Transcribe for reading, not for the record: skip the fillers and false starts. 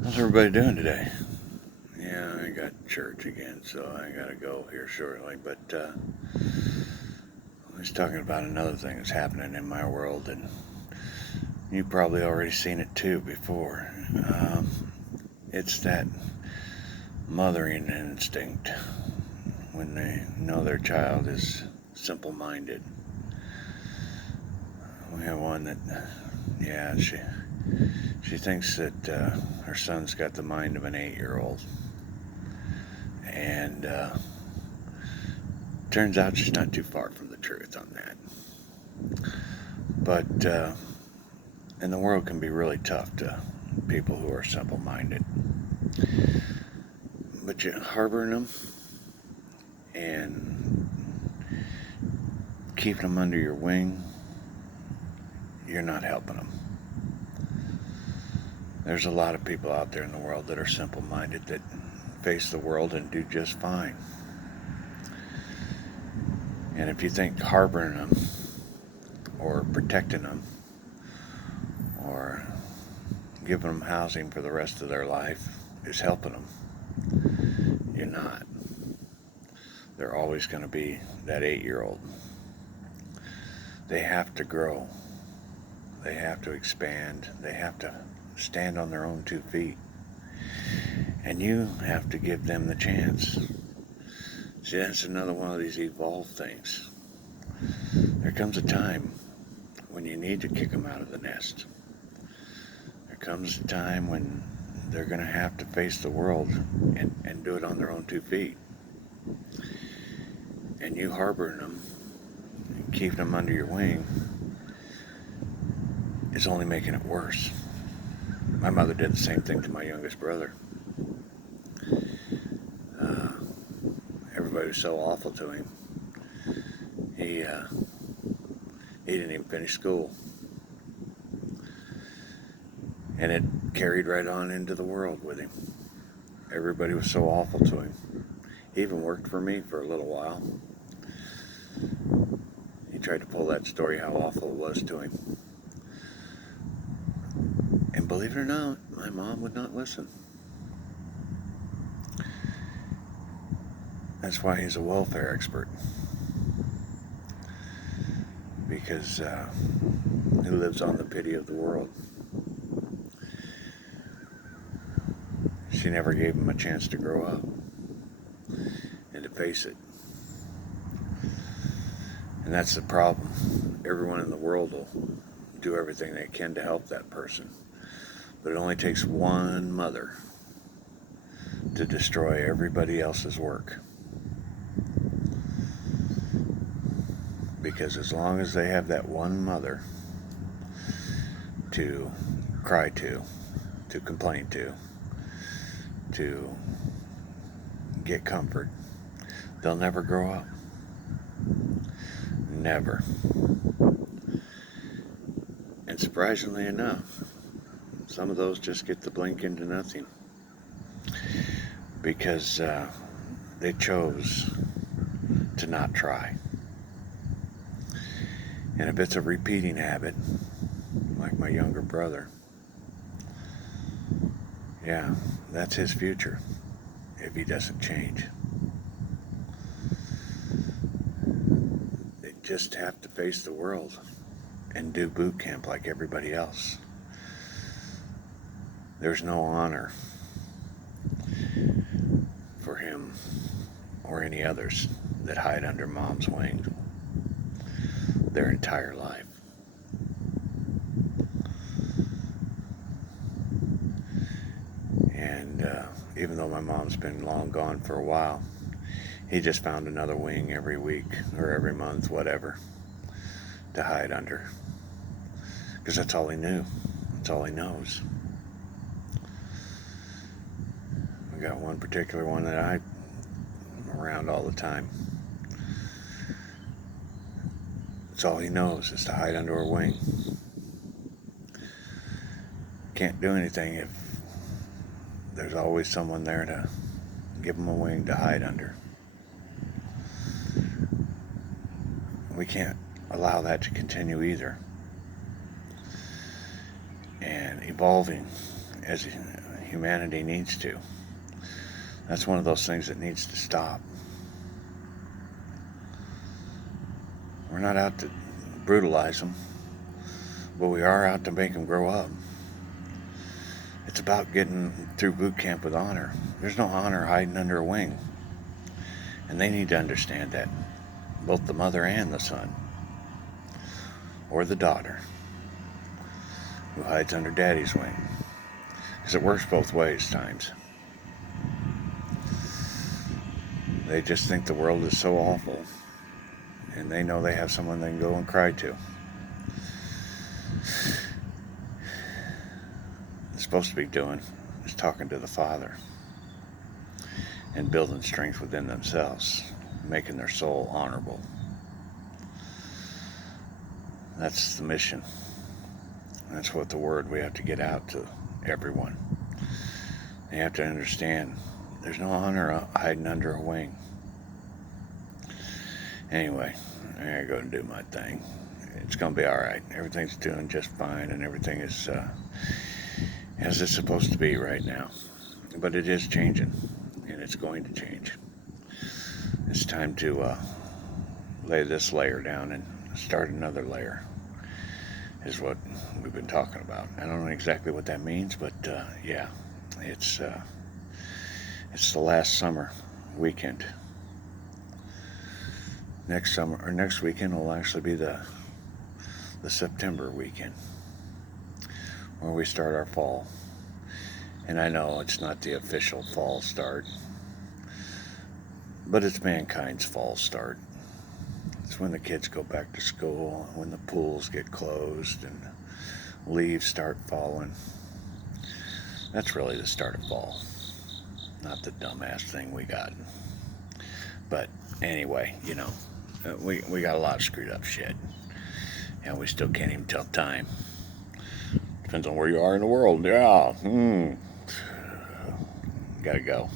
How's everybody doing today? Yeah, I got church again, so I gotta go here shortly. But I was talking about another thing that's happening in my world, and you've probably already seen it too before. Um, it's that mothering instinct when they know their child is simple-minded. We have one that, yeah, she thinks that her son's got the mind of an 8-year-old, and turns out she's not too far from the truth on that. But and the world can be really tough to people who are simple-minded. But you harboring them and keeping them under your wing, you're not helping them. There's a lot of people out there in the world that are simple-minded that face the world and do just fine. And if you think harboring them or protecting them or giving them housing for the rest of their life is helping them, you're not. They're always going to be that 8-year-old. They have to grow. They have to expand. They have to stand on their own 2 feet. And you have to give them the chance. See, that's another one of these evolved things. There comes a time when you need to kick them out of the nest. There comes a time when they're going to have to face the world and do it on their own 2 feet. And you harboring them and keeping them under your wing is only making it worse. My mother did the same thing to my youngest brother. Everybody was so awful to him. He didn't even finish school. And it carried right on into the world with him. Everybody was so awful to him. He even worked for me for a little while. He tried to pull that story how awful it was to him. And believe it or not, my mom would not listen. That's why he's a welfare expert. Because he lives on the pity of the world. She never gave him a chance to grow up and to face it. And that's the problem. Everyone in the world will do everything they can to help that person. But it only takes one mother to destroy everybody else's work. Because as long as they have that one mother to cry to complain to get comfort, they'll never grow up. Never. And surprisingly enough, some of those just get to blink into nothing because they chose to not try. And if it's a repeating habit, like my younger brother, yeah, that's his future if he doesn't change. They just have to face the world and do boot camp like everybody else. There's no honor for him or any others that hide under mom's wing their entire life. And even though my mom's been long gone for a while, he just found another wing every week or every month, whatever, to hide under. Because that's all he knew. That's all he knows. We got one particular one that I'm around all the time. That's all he knows is to hide under a wing. Can't do anything if there's always someone there to give him a wing to hide under. We can't allow that to continue either. And evolving as humanity needs to. That's one of those things that needs to stop. We're not out to brutalize them, but we are out to make them grow up. It's about getting through boot camp with honor. There's no honor hiding under a wing. And they need to understand that, both the mother and the son, or the daughter, who hides under daddy's wing. Because it works both ways times. They just think the world is so awful, and they know they have someone they can go and cry to. It's supposed to be doing is talking to the Father and building strength within themselves, making their soul honorable. That's the mission. That's what the word we have to get out to everyone. They have to understand there's no honor hiding under a wing. Anyway, I gotta go and do my thing. It's gonna be all right. Everything's doing just fine, and everything is as it's supposed to be right now. But it is changing, and it's going to change. It's time to lay this layer down and start another layer, is what we've been talking about. I don't know exactly what that means, but yeah, it's the last summer weekend. Next weekend will actually be the September weekend, where we start our fall. And I know it's not the official fall start, but it's mankind's fall start. It's when the kids go back to school, when the pools get closed and leaves start falling. That's really the start of fall, not the dumbass thing we got. But anyway, we got a lot of screwed up shit, and we still can't even tell time. Depends on where you are in the world. Yeah. Gotta go.